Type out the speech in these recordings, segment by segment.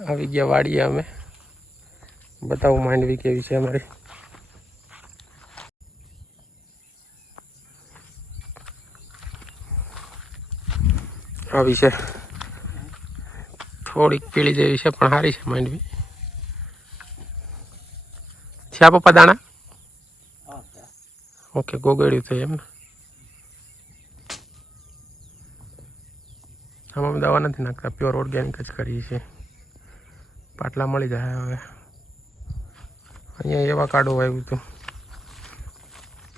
આવી ગયા વાડીએ અમે. બતાવું માંડવી કેવી છે અમારી. આવી છે. થોડીક પીળી જેવી છે પણ સારી છે માંડવી. છે પપ્પા દાણા? ઓકે ગોગળ્યું થઈ એમ ને આમાં દવા નથી નાખતા પ્યોર ઓર્ગેનિક જ કરીએ છીએ. પાટલા મળી જાય હવે. અહીંયા એવા કાઢો આવ્યું હતું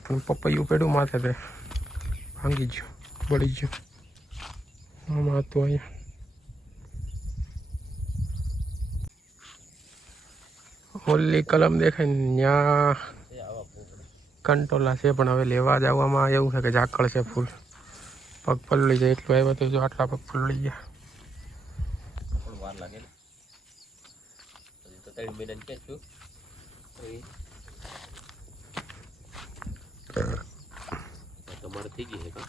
પણ પપૈયું પેડું માથે તે ભાંગી ગયું, બળી ગયું. આમાં હતું અહીંયા. ઓલી કલમ દેખાય ને ત્યાં કંટોલા છે પણ હવે લેવા જવામાં એવું છે કે ઝાકળ છે ફૂલ. પગ પલળી જાય, એટલું આવ્યો તો જો આટલા પગ પલળી ગયા પણ વાર લાગે ને હજી તો ત્રણ મહિના ક્યાં છું તમારે થઈ ગઈ છે કા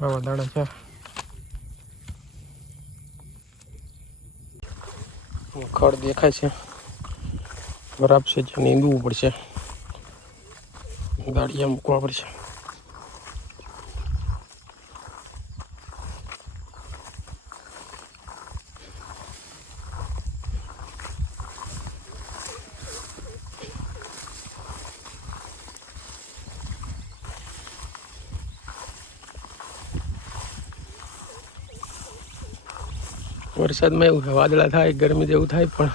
આવા દાણા છે ખડ દેખાય છે બરાબર છે જ્યાં નીંદવું પડશે દાળિયા મૂકવા પડશે વરસાદમાં એવું છે, વાદળા થાય, ગરમી જેવું થાય, પણ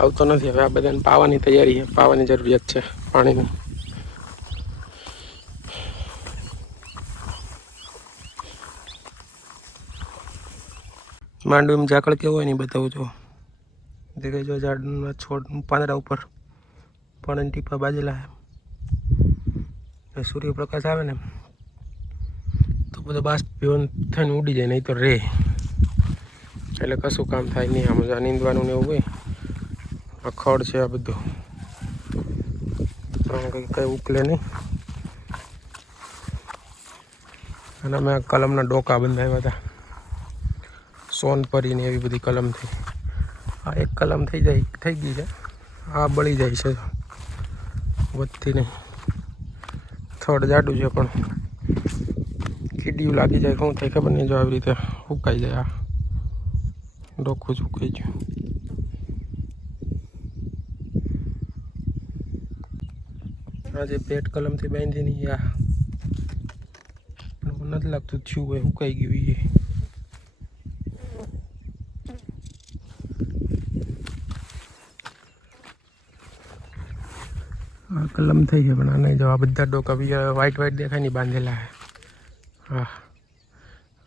આવતો નથી. હવે આ બધાને પાવાની તૈયારી છે, પાવાની જરૂરિયાત છે, પાણીની. માંડવીમાં ઝાકળ કેવું હોય ને ઈ બતાવું છું. દેખાય જો ઝાડના છોડ પાંદડા ઉપર પણ ટીપા બાજેલા છે. સૂર્યપ્રકાશ આવે ને, તો બધો બાષ્પીભવન થઈને ઉડી જાય, નહીં તો રે. એટલે કશું કામ થાય નહીં. આમ આ નીંદવાનું ને એવું હોય. આ ખડ છે આ બધું. આમ કંઈ કંઈ ઉકલે નહીં. અને અમે આ કલમના ડોકા બંધાવ્યા હતા. સોન પરીને એવી બધી કલમ થઈ. આ એક કલમ થઈ જાય, થઈ ગઈ છે. આ બળી જાય છે. વધતી નહીં. થડ જાડું છે પણ. કીડિયું લાગી જાય. શું થાય ખબર નહીં. જો આવી રીતે ઉકાઈ જાય આ. ડોકું સુકાઈ ગયું આજે પેટ કલમથી બાંધી નહીં આ પણ મને નથી લાગતું થયું હોય સુકાઈ ગયું એ આ કલમ થઈ છે, પણ આને જો આ બધા ડોકા બી વ્હાઈટ વ્હાઈટ દેખાય ને બાંધેલા હા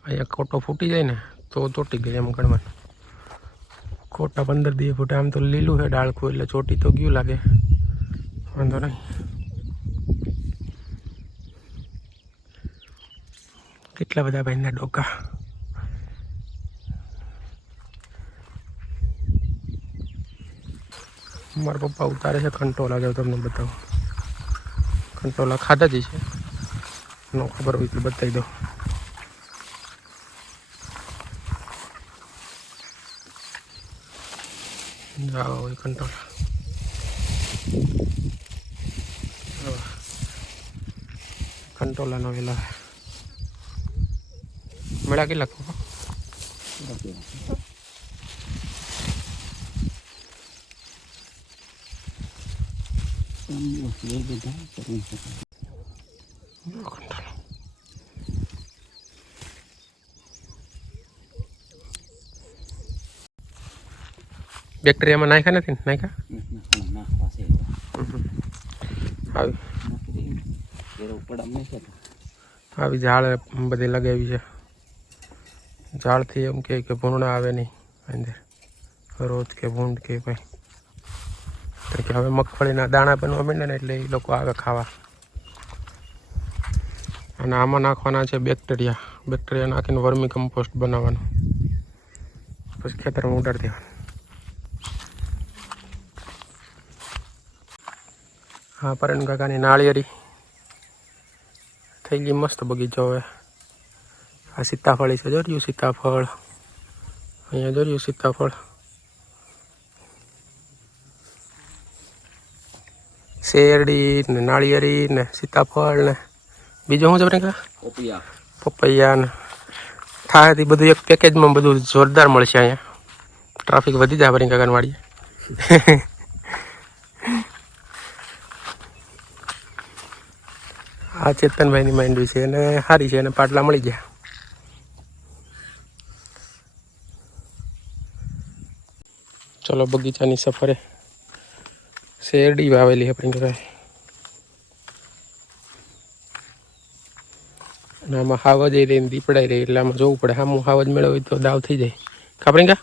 અહીંયા કોટો ફૂટી જાય ને, તો તૂટી ગઈ એમ ગણવાનું. ખોટા પંદર દિવસ ફૂટે. આમ તો લીલું છે ડાળખું, એટલે ચોટી તો ગયું લાગે. વાંધો નહીં. કેટલા બધા ભાઈના ડોકા? મારા પપ્પા ઉતારે છે, કંટોલા. જો તમને બતાવું. કંટોલા ખાધા જ છે. નો ખબર હોય એટલે બતાવી દો જાઓ આવા. કંટોલાનો વેલા મેળા કેટલા પપ્પા જો બેક્ટેરિયામાં નાખ્યા નથી ને? નાખ્યા? આવી ઝાડ બધી લગાવી છે. ઝાડથી એમ કે કે ભૂંડા આવે નહીં અંદર. રોજ કે ભૂંડ કે કંઈ. કે હવે મગફળીના દાણા બનવા માંડે ને એટલે એ લોકો આવે ખાવા. અને આમાં નાખવાના છે બેક્ટેરિયા. બેક્ટેરિયા નાખીને વર્મી કમ્પોસ્ટ બનાવવાનું. પછી ખેતરમાં ઉડાડી દેવાનું. હા પરણ કાકાની નાળિયેરી. થઈ ગઈ મસ્ત બગીચો હવે. આ સીતાફળી છે જોર્યું સીતાફળ. અહીંયા જોર્યું સીતાફળ. શેરડી ને નાળિયેરી ને સીતાફળ ને બીજું શું છે પ્રિયંકા પપૈયા. ને. થાયથી બધું એક પેકેજમાં બધું જોરદાર મળશે અહીંયા. ટ્રાફિક વધી જાય પ્રિયંકા કાનવાડીએ આ ચેતનભાઈની માંડવી છે અને સારી છે અને પાટલા મળી ગયા. ચલો, બગીચાની સફરે શેરડી વાવેલી આપણી ઘરે અને આમાં હાવજ એ રહીને દીપડાઈ રહી, એટલે આમાં જોવું પડે. હામું હાવજ મેળવ્યું તો દાવ થઈ જાય. ખબર કા?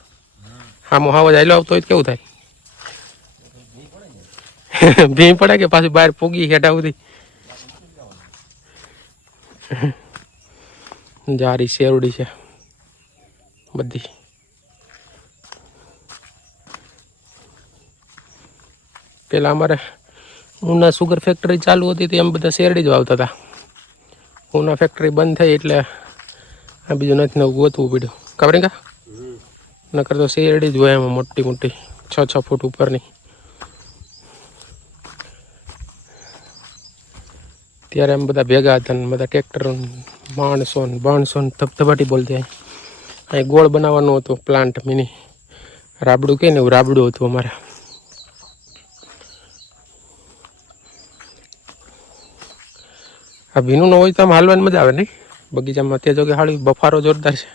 હામું હાવજ આવેલો આવતો હોય કેવું થાય? ભીં પડે કે પાછું બહાર પૂગી હેઠા સુધી? જારી શેરડી છે. બધી. પેલા અમારે ઉના સુગર ફેક્ટરી ચાલુ હતી તો એમ બધા શેરડી જ વાવતા હતા. ઉના ફેક્ટરી બંધ થઈ એટલે આ બીજું નથી નવું ગોતવું પડ્યું. ખબર કા? નકર તો શેરડી જ હોય એમાં મોટી મોટી છ છ ફૂટ ઉપરની. ત્યારે એમ બધા ભેગા હતા ને બધા ટ્રેક્ટર માણસો ને બાણસો ને ધબધબાટી બોલતી અહીં ગોળ બનાવવાનું હતું પ્લાન્ટ મિની રાબડું કહે ને એવું રાબડું હતું અમારે. આ ભીનું ન હોય તો આમ હાલવાની મજા આવે નહીં? બગીચામાં તે જોકે હાળી બફારો જોરદાર છે.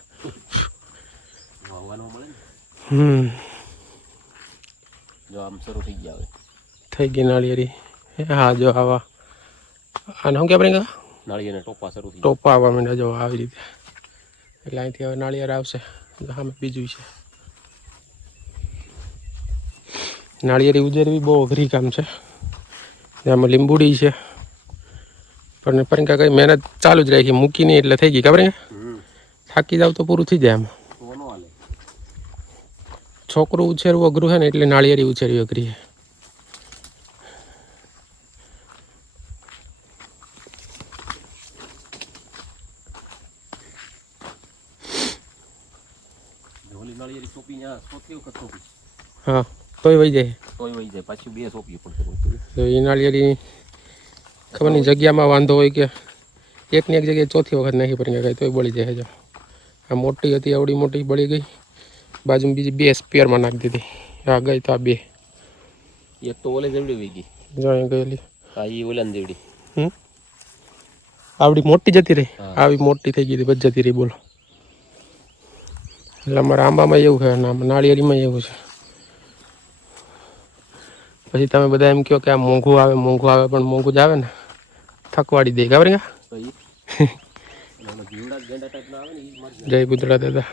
હમ. જો આમ શરૂ થઈ ગયા થઈ ગઈ નાળિયેરી. હા જો આવા. આને શું કે આપણે નાળિયાને ટોપા શરૂ થઈ ટોપા આવવા માંડ્યા જો આવી રીતે. એટલે અહીંથી હવે નાળિયેર આવશે. સામે બીજું છે. નાળિયેરી ઉજેરવી બહુ અઘરી કામ છે. આમાં લીંબુડી છે. પણ પરિંકા કઈ મહેનત ચાલુ જ રાખી. મૂકી નહીં એટલે થઈ ગઈ. ખબર થાકી જાવ તો પૂરું થઈ જાય આમાં. છોકરું ઉછેરવું અઘરું છે ને એટલે નાળિયેરી ઉછેરવી અઘરી છે જો ઓલી વખત સોંપી હા તોય વહી જાય. તોય વહી જાય પાછી બે સોંપી પડશે તો. એ ખબર નહીં જગ્યામાં વાંધો હોય કે એકની એક જગ્યાએ ચોથી વખત નાખી પડી ગઈ તોય બળી જાય જો આ મોટી હતી આવડી મોટી બળી ગઈ. બાજુમાં બીજી બે સ્પેરમાં નાખી દીધી. આ ગઈ તો આ બે. એક તો ઓલે જેવડી વહી ગઈ. જો અહીં ગયેલી. હા એ ઓલા જેવડી. હમ? આવડી મોટી જતી રહી. આવી મોટી થઈ ગઈ હતી બધી જતી રહી બોલો. એટલે અમારા આંબામાં એવું છે અને નાળિયેરીમાં એવું છે. પછી તમે બધા એમ કહો કે આ મોંઘું આવે મોંઘું આવે, પણ મોંઘું જ આવે ને. થકવાડી દે, ખબર જય ભૂતરા દાદા.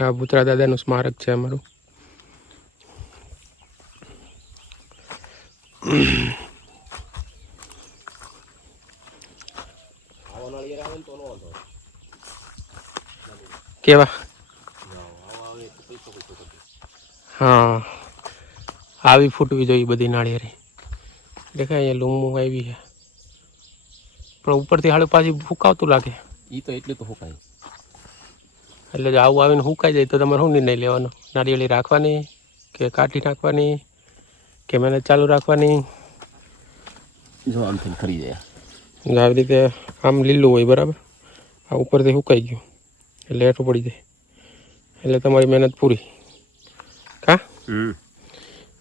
આ ભૂતરા દાદાનું સ્મારક છે અમારું. કેવા આવા આવે તો પૈસો પૈસો કરી દે. હા. આવી ફૂટવી જોઈએ બધી નાળિયેરી. દેખાય અહીંયા લૂમું આવી છે. પણ ઉપરથી હાડું પાછી ફૂંકાવતું લાગે. એ તો એટલે તો હુકાય. એટલે જો આવું આવીને ફૂંકાઈ જાય તો તમારે શું નિર્ણય લેવાનો? નાળિયેરી રાખવાની કે કાઢી નાખવાની કે મહેનત ચાલુ રાખવાની? જો આમ થઈને ખરી જાય. જો આવી રીતે આમ લીલું હોય બરાબર? આ ઉપરથી સુકાઈ ગયું. એટલે હેઠું પડી જાય. એટલે તમારી મહેનત પૂરી. કા? હમ.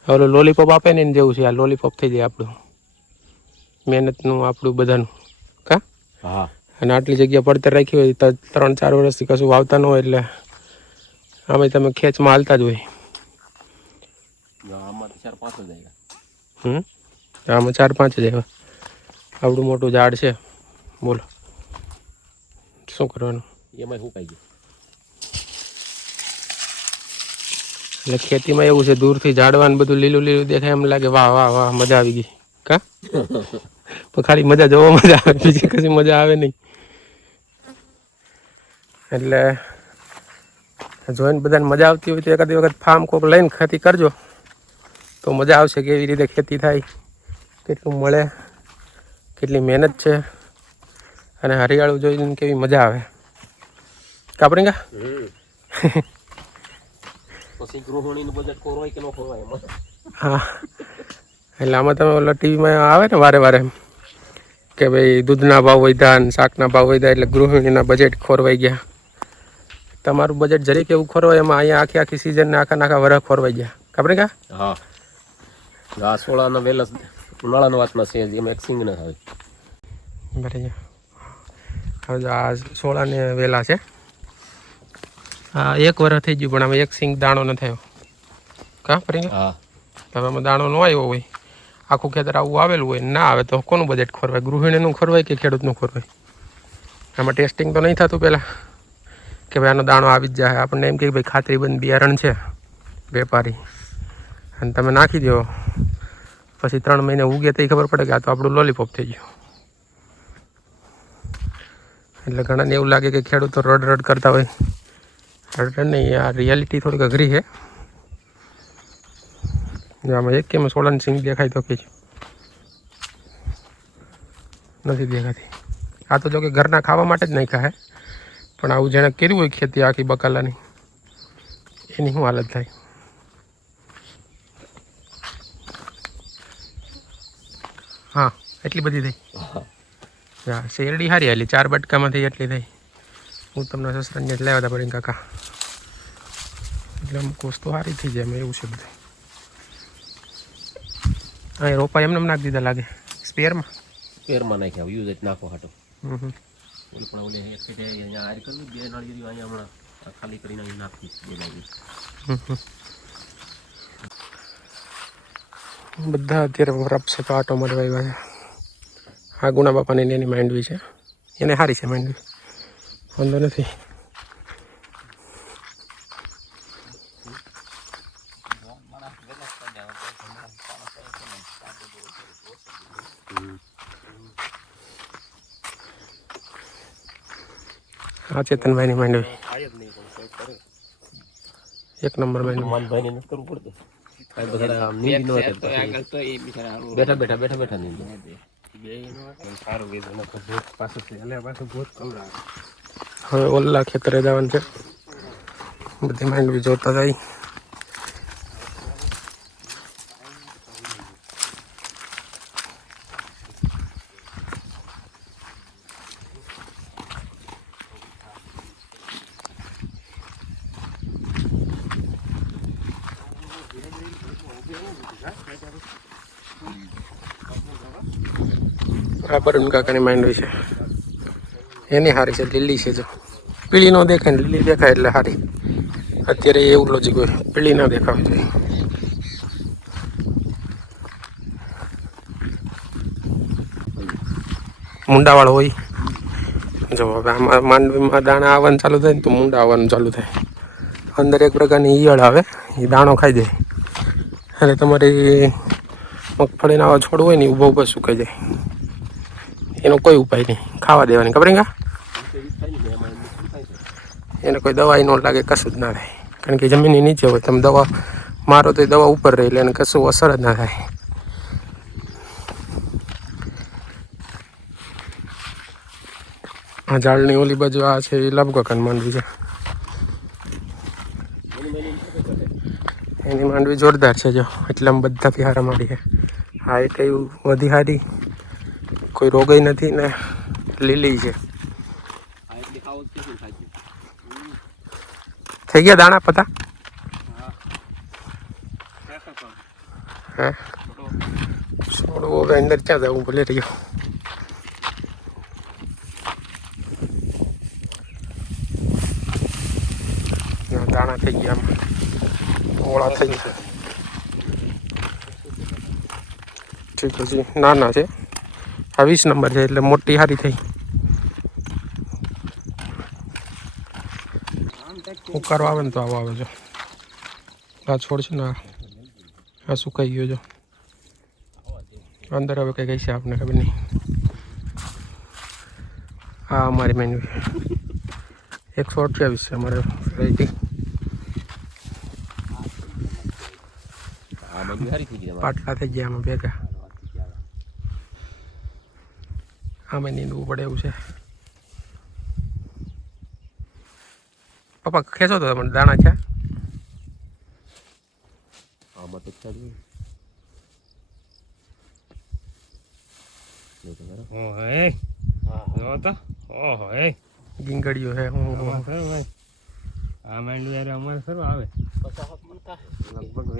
હવે લોલીપોપ આપે ને એને જેવું છે આ લોલીપોપ થઈ જાય આપણું. મહેનતનું આપણું બધાનું. કા? હા. અને આટલી જગ્યા પડતર રાખી હોય તો ત્રણ ચાર વર્ષથી કશું વાવતા ન હોય એટલે આમે તમે ખેંચમાં હાલતા જ હોય. હમ? આમાં ચાર પાંચ જ આવ્યા આવડું મોટું ઝાડ છે. બોલો. શું કરવાનું? એમાં શું કાઈ ગયું. એટલે ખેતીમાં એવું છે દૂરથી ઝાડવાનું બધું લીલું લીલું દેખાય એમ લાગે વાહ વાહ વાહ મજા આવી ગઈ. કા? પણ ખાલી મજા જોવા મજા આવે બીજી કશી મજા આવે નહીં. એટલે જોઈને બધાને મજા આવતી હોય તો એકાદી વખત ફાર્મ કોક લઈને ખેતી કરજો. તો મજા આવશે કેવી રીતે ખેતી થાય કેટલું મળે કેટલી મહેનત છે અને હરિયાળું જોઈને કેવી મજા આવે. કાપણી કા પછી ગૃહિણીનું બજેટ ખોરવાય કે ન ખોરવાય એમાં. હા. એટલે આમાં તમે ઓલા ટીવીમાં આવે ને વારે વારે કે ભાઈ દૂધના ભાવ વધ્યા અને શાકના ભાવ વધ્યા એટલે ગૃહિણીના બજેટ ખોરવાઈ ગયા. તમારું બજેટ જરીક એવું ખોરવાય એમાં અહીંયા આખી આખી સિઝનને આખા આખા વરખ ખોરવાઈ ગયા. ખબર કા? હા. આ સોળાના વેલા ઉનાળાના વાતમાં છે એમાં એક સિંગ ના થાય બરાબર. હવે આ સોળાને વેલા છે. હા એક વરસ થઈ ગયું પણ આમાં એક સિંગ દાણો ન થયો. કા પરી હા. હવે આમાં દાણો ન આવ્યો હોય. આખું ખેતર આવું આવેલું હોય ના આવે તો કોનું બજેટ ખોરવાય? ગૃહિણીનું ખોરવાય કે ખેડૂતનું ખોરવાય? આમાં ટેસ્ટિંગ તો નહીં થતું પહેલાં. કે ભાઈ આનો દાણો આવી જ જાય. આપણને એમ કે ભાઈ ખાતરીબંધ બિયારણ છે વેપારી. અને તમે નાખી દો. પછી ત્રણ મહિને ઉગે તો ખબર પડે કે આ તો આપણું લોલીપોપ થઈ ગયું. એટલે ઘણાને એવું લાગે કે ખેડૂતો રડ રડ કરતા હોય. નહીં આ રિયાલિટી થોડીક અઘરી છે. આમાં એક કેમ સોળાની સિંગ દેખાય તો કે નથી દેખાતી. આ તો જો કે ઘરના ખાવા માટે જ નહીં ખાય પણ આવું જેણે કર્યું હોય ખેતી આખી બકાલાની એની શું હાલત થાય? હા એટલી બધી થઈ. હા શેરડી હારી હાલી ચાર બટકામાંથી એટલી થઈ. હું તમને સસરાને જ લેવા હતા પડી કાકા. એટલે અમુક વસ્તુ સારી થઈ જાય એમાં એવું છે બધું. હા એ રોપા એમને એમ નાખી દીધા લાગે. સ્પેરમાં? સ્પેરમાં નાખ્યા યુઝ જ નાખો હાટો. પણ ઓલી એક કે અહીંયા આર કરેલું બે નાળિયેરી અહીંયા હમણાં ખાલી કરીને અહીં નાખી બે નાળિયેરી હમ હમ. બધા અત્યારે વરાપ છે તો આટો મળવા આવ્યા છે. હા ગુણા બાપાની એની માંડવી છે. એને સારી છે માંડવી. વાંધો નથી આ ચેતનભાઈની માંડવી થાય જ નહીં પણ કોઈ કરે એક નંબર માંડવી માનભાઈને નથી કરવું પડતું કાંઈ બધા આમ નીંદી ન હોય તો બેઠા બેઠા બેઠા બેઠા નીંદે હવે ઓલા ખેતરે જવાનું છે. બધી માંડવી જોતા જાય. આ બરુણ કાકાની માંડવી છે. એની સારી છે, લીલી છે જો. પીળી નો દેખાય ને લીલી દેખાય એટલે સારી અત્યારે એવું લોજિક હોય. પીળી ના દેખાવી જોઈએ. મુંડાવાળો હોય. જો હવે માંડવીમાં દાણા આવવાનું ચાલુ થાય ને તો મુંડા આવવાનું ચાલુ થાય. અંદર એક પ્રકારની ઈયળ આવે, એ દાણો ખાઈ જાય. એટલે તમારી મગફળીના છોડ હોય ને ઊભો ઊભો સુકાઈ જાય. એનો કોઈ ઉપાય નહીં. ખાવા દેવાની. ખબર કા? એને કોઈ દવાઈ ન લાગે, કશું જ ના થાય. કારણ કે જમીનની નીચે હોય, તમે દવા મારો તો એ દવા ઉપર રહી એટલે એને કશું અસર જ ના થાય. આ ઝાડની ઓલી બાજુ આ છે, એ લાભકાકાની માંડવી છે. એની માંડવી જોરદાર છે જો એટલે આમ બધા હારા માંડી છે. હા એ કઈ વધી હારી, કોઈ રોગય નથી ને લીલી છે આ એટલી ખાવું જ કેટલું થાય થઈ ગયા દાણા પતા? હે? છોડવો અંદર ક્યાં જવું ભલે રહ્યો. દાણા થઈ ગયા ઓળા થઈ ગયા. ઠીક પછી નાના છે આ વીસ નંબર છે, એટલે મોટી સારી થઈ. ઉકારો આવે ને તો આવો આવે જો. આ છોડ છે ને આ. સુકાઈ ગયો જો. અંદર હવે કંઈ કઈ છે આપણને ખબર નહીં. આ અમારી મેન્યુ એકસો અઠ્યાવીસ છે અમારે વેરાયટી તમારે. પાટલા થઈ ગયા આમાં ભેગા. આમાં નીંદવું પડે એવું છે. પપ્પા ખેંચો તો તમને દાણા છે? ચાલુ જો તો ખરો. ઓ હે. જો તો. ઓહો હે. ગીંગડીઓ હે હું. આમાં ભાઈ. આ યાર અમારે ખરું આવે. લગભગ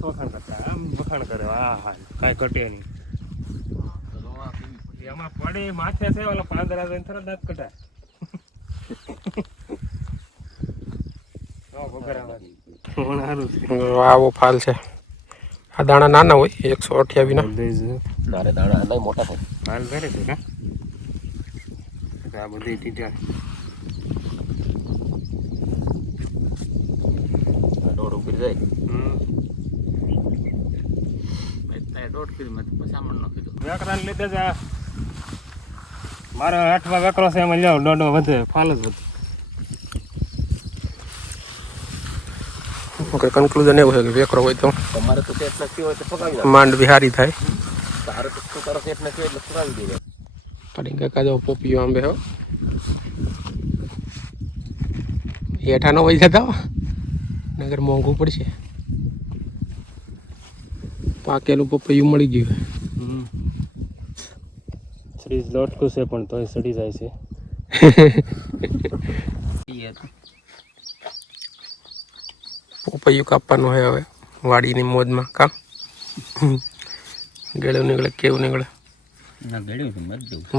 વખાણ કરતા આમ વખાણ કરે. આ હા કાંઈ ઘટે નહીં. એમાં પડે માથે છે ઓલા પાંદરા જઈને તરત દાંત કટા હું હારું આવો. ફાલ છે. આ દાણા નાના હોય એકસો અઠ્યાવી ના નારે દાણા નહીં મોટા થાય ફાલ કરે છે આ બધી ટીચર દોડ દોઢ ઉપર જાય. હમ. દોઢ કરી મેં પસામણ નાખી દો વ્યાકરણ લીધે જ આ મારો આઠમાં વેકરો છે એમાં લ્યો દોડો વધે ફાલ જ વધે કન્ક્લુઝન એવું છે કે વેકરો હોય તો? તમારે તો પેટ નથી હોય તો ફગાવી માંડ માંડવી હારી થાય. તારે તો શું તારો પેટ નથી એટલે પકાવી દેજો. પડી કાકા જો પોપીઓ આંબે હો. હેઠા નો વહી જતા નગર મોંઘું પડશે. પાકેલું પપૈયું મળી ગયું. શ્રીજ લોટકું છે પણ તોય સડી જાય છે. પપૈયું કાપવાનું હોય હવે વાડીની મોજમાં કામ ગળ્યું નીકળે કેવું નીકળે?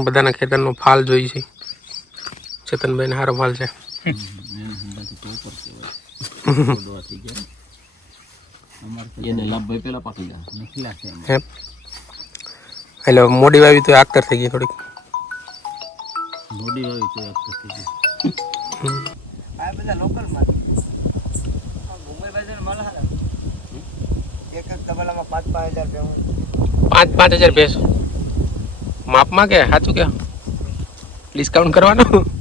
બધાના ખેતરનો ફાલ જોઈ છે. ચેતનભાઈને હારો ફાલ છે. એને લાભ ભાઈ પેલા પાકી ગયા. નથી. એમ એટલે મોડી વાવી તો આકતર થઈ ગઈ થોડીક. મોડી વાવી તો એક થઈ ગઈ. આ બધા લોકલમાં મુંબઈ બાજુ મળે એક એક તબલામાં પાંચ પાંચ હજાર ભેગું. પાંચ પાંચ હજાર ભેંસો. માપમાં કે સાચું કે? ડિસ્કાઉન્ટ કરવાનું?